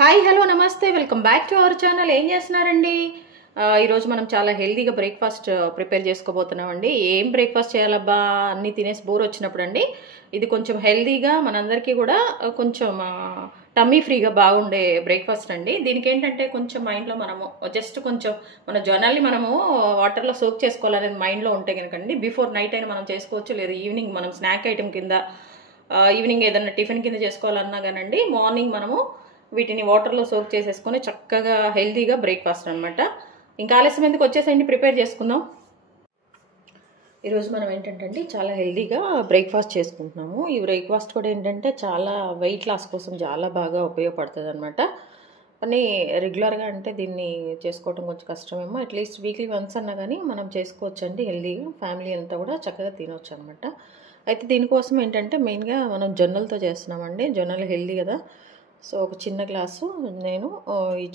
Hi hello నమస్తే welcome back to our channel. ఏం చేస్తున్నారండి? ఈరోజు మనం చాలా హెల్తీగా బ్రేక్ఫాస్ట్ ప్రిపేర్ చేసుకోబోతున్నామండి. ఏం బ్రేక్ఫాస్ట్ చేయాలబ్బా అన్నీ తినేసి బోర్ వచ్చినప్పుడు అండి ఇది కొంచెం హెల్తీగా మనందరికీ కూడా కొంచెం టమ్మీ ఫ్రీగా బాగుండే బ్రేక్ఫాస్ట్ అండి. దీనికి ఏంటంటే కొంచెం మైండ్లో మనము జస్ట్ కొంచెం మన జొన్నల్ని మనము వాటర్లో సోక్ చేసుకోవాలనేది మైండ్లో ఉంటే కనుకండి బిఫోర్ నైట్ అయినా మనం చేసుకోవచ్చు, లేదా ఈవినింగ్ మనం స్నాక్ ఐటెం కింద ఈవినింగ్ ఏదైనా టిఫిన్ కింద చేసుకోవాలన్నా కానండి మార్నింగ్ మనము వీటిని వాటర్లో సోక్ చేసేసుకొని చక్కగా హెల్తీగా బ్రేక్ఫాస్ట్ అనమాట. ఇంకా ఆలస్యం ఎందుకు వచ్చేసండి ప్రిపేర్ చేసుకుందాం. ఈరోజు మనం ఏంటంటే చాలా హెల్తీగా బ్రేక్ఫాస్ట్ చేసుకుంటున్నాము. ఈ బ్రేక్ఫాస్ట్ కూడా ఏంటంటే చాలా వెయిట్ లాస్ కోసం చాలా బాగా ఉపయోగపడుతుంది అనమాట. కానీ రెగ్యులర్గా అంటే దీన్ని చేసుకోవడం కొంచెం కష్టమేమో, అట్లీస్ట్ వీక్లీ వన్స్ అన్నా కానీ మనం చేసుకోవచ్చు అండి. హెల్తీగా ఫ్యామిలీ అంతా కూడా చక్కగా తినవచ్చు అనమాట. అయితే దీనికోసం ఏంటంటే మెయిన్గా మనం జొన్నలతో చేస్తున్నామండి. జొన్నలు హెల్తీ కదా, సో ఒక చిన్న గ్లాసు నేను ఈ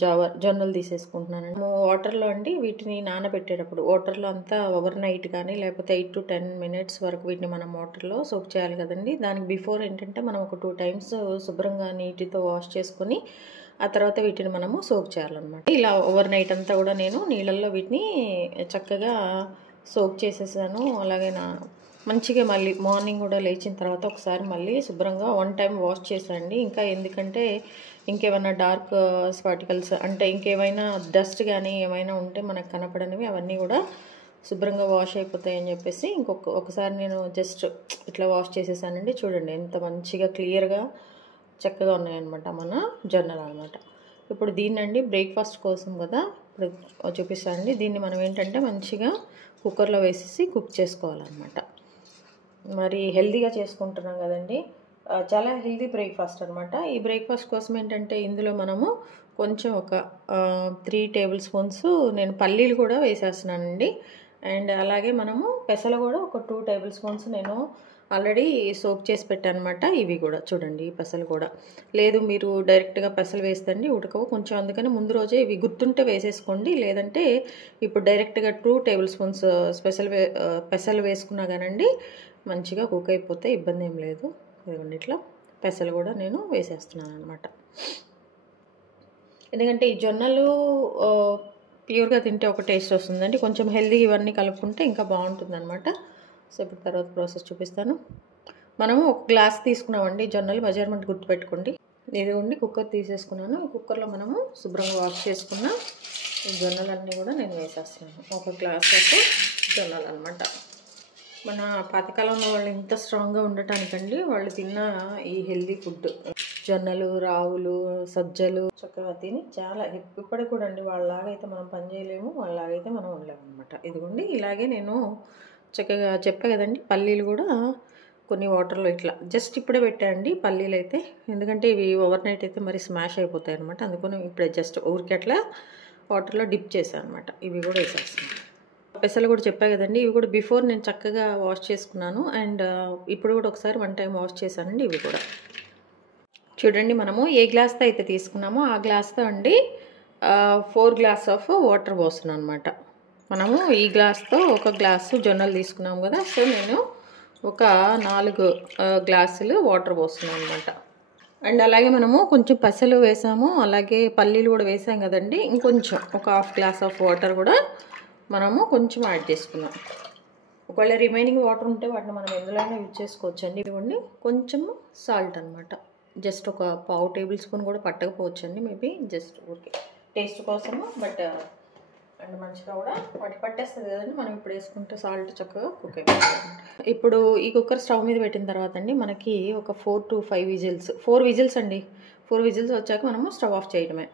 జొన్నలు తీసేసుకుంటున్నాను. వాటర్లో అండి వీటిని నానబెట్టేటప్పుడు వాటర్లో అంతా ఓవర్ నైట్ కానీ లేకపోతే 8 to 10 minutes వరకు వీటిని మనం వాటర్లో సోక్ చేయాలి కదండి. దానికి బిఫోర్ ఏంటంటే మనం ఒక 2 times శుభ్రంగా నీటితో వాష్ చేసుకొని ఆ తర్వాత వీటిని మనము సోక్ చేయాలన్నమాట. ఇలా ఓవర్ నైట్ అంతా కూడా నేను నీళ్ళల్లో వీటిని చక్కగా సోక్ చేసేసాను. అలాగే మంచిగా మళ్ళీ మార్నింగ్ కూడా లేచిన తర్వాత ఒకసారి మళ్ళీ శుభ్రంగా 1 time వాష్ చేసాండి. ఇంకా ఎందుకంటే ఇంకేమైనా డార్క్ స్పాటికల్స్ అంటే ఇంకేమైనా డస్ట్ కానీ ఏమైనా ఉంటే మనకు కనపడనివి అవన్నీ కూడా శుభ్రంగా వాష్ అయిపోతాయని చెప్పేసి ఒకసారి నేను జస్ట్ ఇట్లా వాష్ చేసేసానండి. చూడండి ఎంత మంచిగా క్లియర్గా చక్కగా ఉన్నాయన్నమాట మన జొన్నలు అనమాట. ఇప్పుడు దీన్నండి బ్రేక్ఫాస్ట్ కోసం కదా ఇప్పుడు చూపిస్తానండి. దీన్ని మనం ఏంటంటే మంచిగా కుక్కర్లో వేసేసి కుక్ చేసుకోవాలన్నమాట. మరి హెల్తీగా చేసుకుంటున్నాం కదండి, చాలా హెల్తీ బ్రేక్ఫాస్ట్ అనమాట. ఈ బ్రేక్ఫాస్ట్ కోసం ఏంటంటే ఇందులో మనము కొంచెం ఒక 3 tablespoons నేను పల్లీలు కూడా వేసేస్తున్నానండి. అండ్ అలాగే మనము పెసలు కూడా ఒక 2 tablespoons నేను ఆల్రెడీ సోక్ చేసి పెట్టాను అనమాట. ఇవి కూడా చూడండి, ఈ పెసలు కూడా లేదు మీరు డైరెక్ట్గా పెసలు వేస్తండి ఉడకవు కొంచెం, అందుకని ముందు రోజే ఇవి గుర్తుంటే వేసేసుకోండి. లేదంటే ఇప్పుడు డైరెక్ట్గా 2 tablespoons పెసలు వేసుకున్నా కానండి మంచిగా కుక్ అయిపోతే ఇబ్బంది ఏం లేదు. ఇదిగోండి ఇట్లా పెసలు కూడా నేను వేసేస్తున్నాను అనమాట. ఎందుకంటే ఈ జొన్నలు ప్యూర్గా తింటే ఒక టేస్ట్ వస్తుందండి, కొంచెం హెల్తీ ఇవన్నీ కలుపుకుంటే ఇంకా బాగుంటుంది అనమాట. సో ఇప్పుడు తర్వాత ప్రాసెస్ చూపిస్తాను. మనము ఒక గ్లాస్ తీసుకున్నామండి జొన్నలు, మెజర్మెంట్ గుర్తుపెట్టుకోండి. ఇదిగోండి కుక్కర్ తీసేసుకున్నాను. ఈ కుక్కర్లో మనము శుభ్రంగా వాష్ చేసుకున్న ఈ జొన్నలన్నీ కూడా నేను వేసేస్తున్నాను. ఒక గ్లాస్ వరకు జొన్నలు అనమాట. మన పాతకాలంలో వాళ్ళు ఇంత స్ట్రాంగ్గా ఉండటానికండి వాళ్ళు తిన్న ఈ హెల్తీ ఫుడ్ జొన్నలు, రావులు, సజ్జలు చక్కగా తిని చాలా ఇప్పటికి కూడా అండి వాళ్ళలాగైతే మనం పని చేయలేము, వాళ్ళలాగైతే మనం ఉండలేము అనమాట. ఇదిగోండి ఇలాగే నేను చక్కగా చెప్పా కదండి. పల్లీలు కూడా కొన్ని వాటర్లో ఇట్లా జస్ట్ ఇప్పుడే పెట్టాయండి పల్లీలు అయితే, ఎందుకంటే ఇవి ఓవర్ నైట్ అయితే మరి స్మాష్ అయిపోతాయి అనమాట. అందుకని ఇప్పుడే జస్ట్ ఊరికి అట్లా వాటర్లో డిప్ చేశాను అనమాట. ఇవి కూడా వేసేస్తాను. పెసలు కూడా చెప్పా కదండి, ఇవి కూడా బిఫోర్ నేను చక్కగా వాష్ చేసుకున్నాను. అండ్ ఇప్పుడు కూడా ఒకసారి 1 time వాష్ చేశానండి. ఇవి కూడా చూడండి, మనము ఏ గ్లాస్తో అయితే తీసుకున్నామో ఆ గ్లాస్తో అండి 4 glasses ఆఫ్ వాటర్ పోస్తున్నాను అనమాట. మనము ఈ గ్లాస్తో ఒక గ్లాసు జొన్నలు తీసుకున్నాము కదా, సో నేను ఒక 4 glasses వాటర్ పోస్తున్నాను అనమాట. అండ్ అలాగే మనము కొంచెం పెసలు వేసాము, అలాగే పల్లీలు కూడా వేసాం కదండి, ఇంకొంచెం ఒక 1/2 glass ఆఫ్ వాటర్ కూడా మనము కొంచెం యాడ్ చేసుకున్నాం. ఒకవేళ రిమైనింగ్ వాటర్ ఉంటే వాటిని మనం ఎందులోనే యూజ్ చేసుకోవచ్చు అండి. ఇదిగోండి కొంచెం సాల్ట్ అనమాట, జస్ట్ ఒక 1/2 tablespoon కూడా పట్టకపోవచ్చు అండి, మేబీ జస్ట్ ఓకే టేస్ట్ కోసము. బట్ అండ్ మంచిగా కూడా వాటి పట్టేస్తుంది కదండి మనం ఇప్పుడు వేసుకుంటే సాల్ట్ చక్కగా కుక్ అయిపోతుంది. ఇప్పుడు ఈ కుక్కర్ స్టవ్ మీద పెట్టిన తర్వాత అండి మనకి ఒక 4 to 5 విజిల్స్, 4 విజిల్స్ అండి, 4 విజిల్స్ వచ్చాక మనము స్టవ్ ఆఫ్ చేయడమే.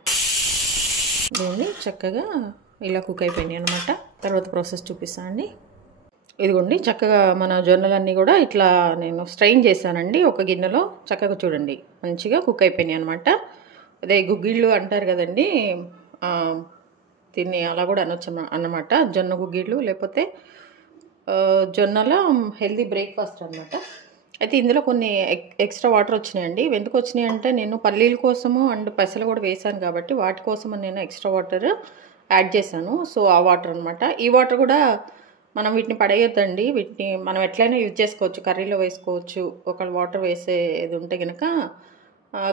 దీన్ని చక్కగా ఇలా కుక్ అయిపోయినాయి అనమాట. తర్వాత ప్రాసెస్ చూపిస్తాను అండి. ఇదిగోండి చక్కగా మన జొన్నలన్నీ కూడా ఇట్లా నేను స్ట్రెయిన్ చేశానండి ఒక గిన్నెలో. చక్కగా చూడండి మంచిగా కుక్ అయిపోయినాయి అనమాట. అదే గుగ్గిళ్ళు అంటారు కదండి, దీన్ని అలా కూడా అనొచ్చు అన్నమాట. జొన్న గుగ్గిళ్ళు లేకపోతే జొన్నల హెల్తీ బ్రేక్ఫాస్ట్ అనమాట. అయితే ఇందులో కొన్ని ఎక్స్ట్రా వాటర్ వచ్చినాయండి. ఎందుకు వచ్చినాయి అంటే నేను పల్లీల కోసము అండ్ పెసలు కూడా వేసాను కాబట్టి వాటి కోసం నేను ఎక్స్ట్రా వాటర్ యాడ్ చేశాను. సో ఆ వాటర్ అనమాట. ఈ వాటర్ కూడా మనం వీటిని పడేయొద్దండి, వీటిని మనం ఎట్లయినా యూజ్ చేసుకోవచ్చు, కర్రీలో వేసుకోవచ్చు. ఒకవేళ వాటర్ వేసేది ఉంటే కనుక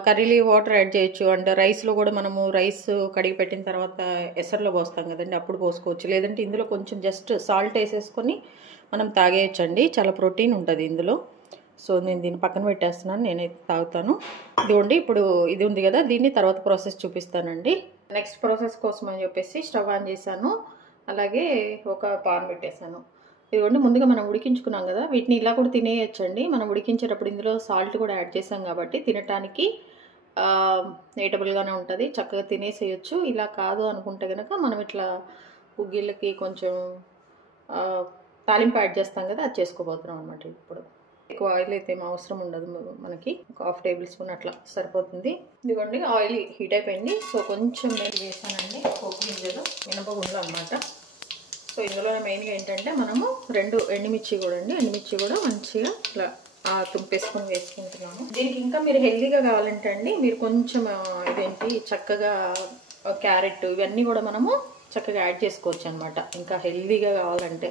కర్రీలో వాటర్ యాడ్ చేయొచ్చు. అండ్ రైస్లో కూడా మనము రైస్ కడిగి పెట్టిన తర్వాత ఎసర్లో పోస్తాం కదండి, అప్పుడు పోసుకోవచ్చు. లేదంటే ఇందులో కొంచెం జస్ట్ సాల్ట్ వేసేసుకొని మనం తాగేయచ్చండి. చాలా ప్రోటీన్ ఉంటుంది ఇందులో. సో నేను దీన్ని పక్కన పెట్టేస్తున్నాను, నేనైతే తాగుతాను. ఇదిగోండి, ఇప్పుడు ఇది ఉంది కదా, దీన్ని తర్వాత ప్రాసెస్ చూపిస్తానండి. నెక్స్ట్ ప్రాసెస్ కోసం అని చెప్పేసి స్టవ్ ఆన్ చేశాను. అలాగే ఒక పాన్ పెట్టేశాను. ఇదిగోండి, ముందుగా మనం ఉడికించుకున్నాం కదా, వీటిని ఇలా కూడా తినేయచ్చండి. మనం ఉడికించేటప్పుడు ఇందులో సాల్ట్ కూడా యాడ్ చేసాం కాబట్టి తినటానికి ఏటబుల్గానే ఉంటుంది, చక్కగా తినేసేయచ్చు. ఇలా కాదు అనుకుంటే కనుక మనం ఇట్లా ఉగ్గిళ్ళకి కొంచెం తాలింపు యాడ్ చేస్తాం కదా, అది చేసుకోబోతున్నాం అనమాట. ఇప్పుడు ఎక్కువ ఆయిల్ అయితే ఏం అవసరం ఉండదు మనకి, ఒక 1/2 టేబుల్ స్పూన్ అట్లా సరిపోతుంది. ఇదిగోండి, ఆయిల్ హీట్ అయిపోయింది. సో కొంచెం నేను వేసానండి పోపు గింజలు, మినపగుండ్లు అనమాట. సో ఇందులో మెయిన్గా ఏంటంటే మనము 2 ఎండుమిర్చి కూడా అండి, ఎండుమిర్చి కూడా మంచిగా ఇట్లా తుంపేసుకొని వేసుకుంటున్నాము. దీనికి ఇంకా మీరు హెల్దీగా కావాలంటే అండి, మీరు కొంచెం ఇదేంటి చక్కగా క్యారెట్ ఇవన్నీ కూడా మనము చక్కగా యాడ్ చేసుకోవచ్చు అనమాట, ఇంకా హెల్దీగా కావాలంటే.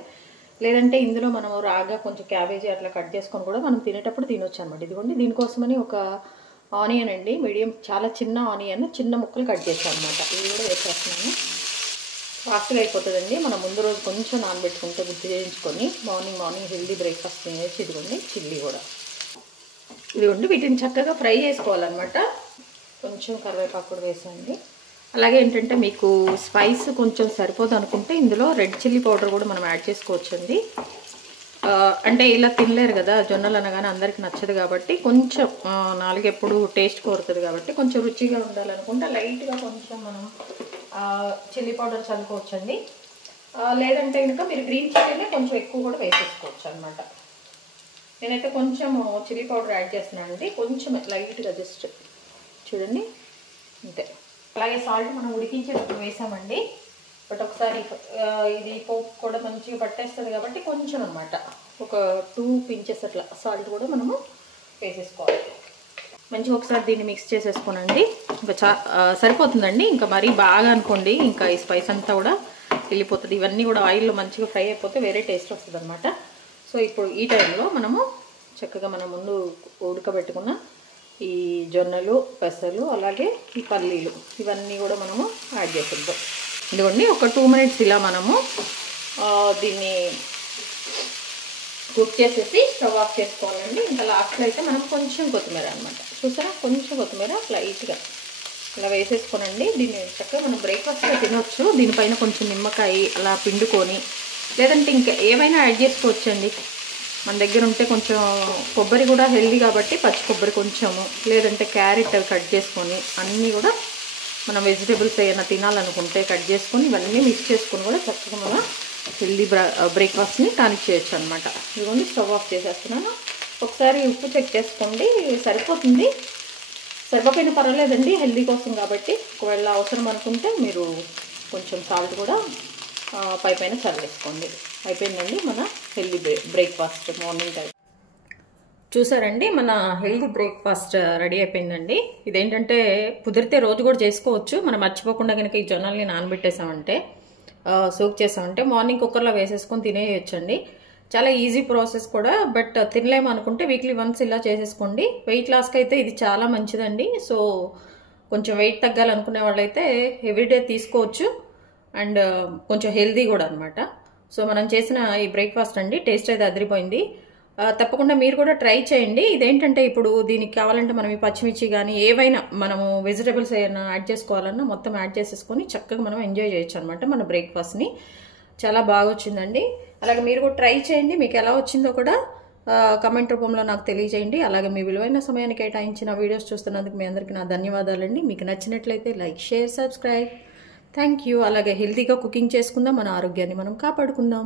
లేదంటే ఇందులో మనము రాగా కొంచెం క్యాబేజీ అట్లా కట్ చేసుకొని కూడా మనం తినేటప్పుడు తినొచ్చు అనమాట. ఇదిగోండి, దీనికోసమని ఒక ఆనియన్ అండి, మీడియం చాలా చిన్న ఆనియన్, చిన్న ముక్కలు కట్ చేసాను అనమాట. ఇది కూడా వేసేస్తున్నాను. ఫాస్ట్గా అయిపోతుందండి. మనం ముందు రోజు కొంచెం నానబెట్టుకుంటే గుర్తు చేయించుకొని మార్నింగ్ హెల్దీ బ్రేక్ఫాస్ట్ తినేసి. ఇదిగోండి, చిల్లీ కూడా. ఇదిగోండి, వీటిని చక్కగా ఫ్రై చేసుకోవాలన్నమాట. కొంచెం కరివేపాకు కూడా వేసేయండి. అలాగే ఏంటంటే మీకు స్పైస్ కొంచెం సరిపోదు అనుకుంటే ఇందులో రెడ్ చిల్లీ పౌడర్ కూడా మనం యాడ్ చేసుకోవచ్చండి. అంటే ఇలా తినలేరు కదా, జొన్నలు అనగానే అందరికి నచ్చదు కాబట్టి కొంచెం నాలుగు ఎప్పుడు టేస్ట్ కోరుతుంది కాబట్టి కొంచెం రుచిగా ఉండాలనుకుంటే లైట్గా కొంచెం మనం చిల్లీ పౌడర్ చల్లుకోవచ్చండి. లేదంటే కనుక మీరు గ్రీన్ చిల్లీనే కొంచెం ఎక్కువ కూడా వేసేసుకోవచ్చు అనమాట. నేనైతే కొంచెం చిల్లీ పౌడర్ యాడ్ చేస్తున్నాను అండి, కొంచెం లైట్గా జస్ట్ చూడండి, అంతే. అలాగే సాల్ట్ మనం ఉడికించేటప్పుడు వేసామండి, బట్ ఒకసారి ఇది పోపు కూడా మంచిగా పట్టేస్తుంది కాబట్టి కొంచెం అనమాట, ఒక 2 pinches అట్లా సాల్ట్ కూడా మనము వేసేసుకోవాలి. మంచిగా ఒకసారి దీన్ని మిక్స్ చేసేసుకోనండి. ఇంకా సరిపోతుందండి. ఇంకా మరీ బాగా అనుకోండి, ఇంకా ఈ స్పైస్ అంతా కూడా వెళ్ళిపోతుంది. ఇవన్నీ కూడా ఆయిల్లో మంచిగా ఫ్రై అయిపోతే వేరే టేస్ట్ వస్తుంది అనమాట. సో ఇప్పుడు ఈ టైంలో మనము చక్కగా మనం ముందు ఉడకబెట్టుకున్న ఈ జొన్నలు, పెసలు, అలాగే ఈ పల్లీలు ఇవన్నీ కూడా మనము యాడ్ చేసేద్దాం. ఇదిగోండి, ఒక 2 minutes ఇలా మనము దీన్ని కుక్ చేసేసి స్టవ్ ఆఫ్ చేసుకోవాలండి. ఇంకా లాస్ట్లో అయితే మనం కొంచెం కొత్తిమీర అనమాట, చూసారా, కొంచెం కొత్తిమీర లైట్గా ఇలా వేసేసుకోనండి. దీన్ని చక్కగా మనం బ్రేక్ఫాస్ట్గా తినొచ్చు. దీనిపైన కొంచెం నిమ్మకాయ అలా పిండుకొని, లేదంటే ఇంకా ఏమైనా యాడ్ చేసుకోవచ్చండి. మన దగ్గర ఉంటే కొంచెం కొబ్బరి కూడా హెల్దీ కాబట్టి పచ్చి కొబ్బరి కొంచెము, లేదంటే క్యారెట్ కట్ చేసుకొని అన్నీ కూడా మనం వెజిటేబుల్స్ ఏమైనా తినాలనుకుంటే కట్ చేసుకొని ఇవన్నీ మిక్స్ చేసుకొని కూడా చక్కగా మనం హెల్దీ బ్రేక్ఫాస్ట్ని టానిక్ చేయొచ్చు అనమాట. ఇదిగోండి, స్టవ్ ఆఫ్ చేసేస్తున్నాను. ఒకసారి ఉప్పు చెక్ చేసుకోండి, సరిపోతుంది. సరిపోయినా పర్వాలేదండి, హెల్దీ కోసం కాబట్టి. ఒకవేళ అవసరం అనుకుంటే మీరు కొంచెం సాల్ట్ కూడా పైన చల్లేసుకోండి. అయిపోయిందండి మన హెల్దీ బ్రేక్ఫాస్ట్ మార్నింగ్ టైం. చూసారండి, మన హెల్దీ బ్రేక్ఫాస్ట్ రెడీ అయిపోయిందండి. ఇదేంటంటే కుదిరితే రోజు కూడా చేసుకోవచ్చు. మనం మర్చిపోకుండా కనుక ఈ జొన్నల్ని నానబెట్టేసామంటే, సోక్ చేసామంటే మార్నింగ్ కుక్కర్లో వేసేసుకొని తినేయచ్చండి. చాలా ఈజీ ప్రాసెస్ కూడా. బట్ తినలేము అనుకుంటే వీక్లీ వన్స్ ఇలా చేసేసుకోండి. వెయిట్ లాస్కి అయితే ఇది చాలా మంచిదండి. సో కొంచెం వెయిట్ తగ్గాలనుకునే వాళ్ళైతే ఎవ్రీడే తీసుకోవచ్చు. అండ్ కొంచెం హెల్దీ కూడా అనమాట. సో మనం చేసిన ఈ బ్రేక్ఫాస్ట్ అండి, టేస్ట్ అయితే అదిరిపోయింది. తప్పకుండా మీరు కూడా ట్రై చేయండి. ఇదేంటంటే ఇప్పుడు దీనికి కావాలంటే మనం ఈ పచ్చిమిర్చి కానీ ఏవైనా మనము వెజిటేబుల్స్ ఏమైనా యాడ్ చేసుకోవాలన్నా మొత్తం యాడ్ చేసేసుకొని చక్కగా మనం ఎంజాయ్ చేయొచ్చు అనమాట మన బ్రేక్ఫాస్ట్ని. చాలా బాగా వచ్చిందండి. అలాగే మీరు కూడా ట్రై చేయండి. మీకు ఎలా వచ్చిందో కూడా కమెంట్ రూపంలో నాకు తెలియజేయండి. అలాగే మీ విలువైన సమయాన్ని కేటాయించిన వీడియోస్ చూస్తున్నందుకు మీ అందరికీ నా ధన్యవాదాలండి. మీకు నచ్చినట్లయితే like, share, subscribe. Thank you. అలాగే హెల్తీగా కుకింగ్ చేసుకుందాం, మన ఆరోగ్యాన్ని మనం కాపాడుకుందాం.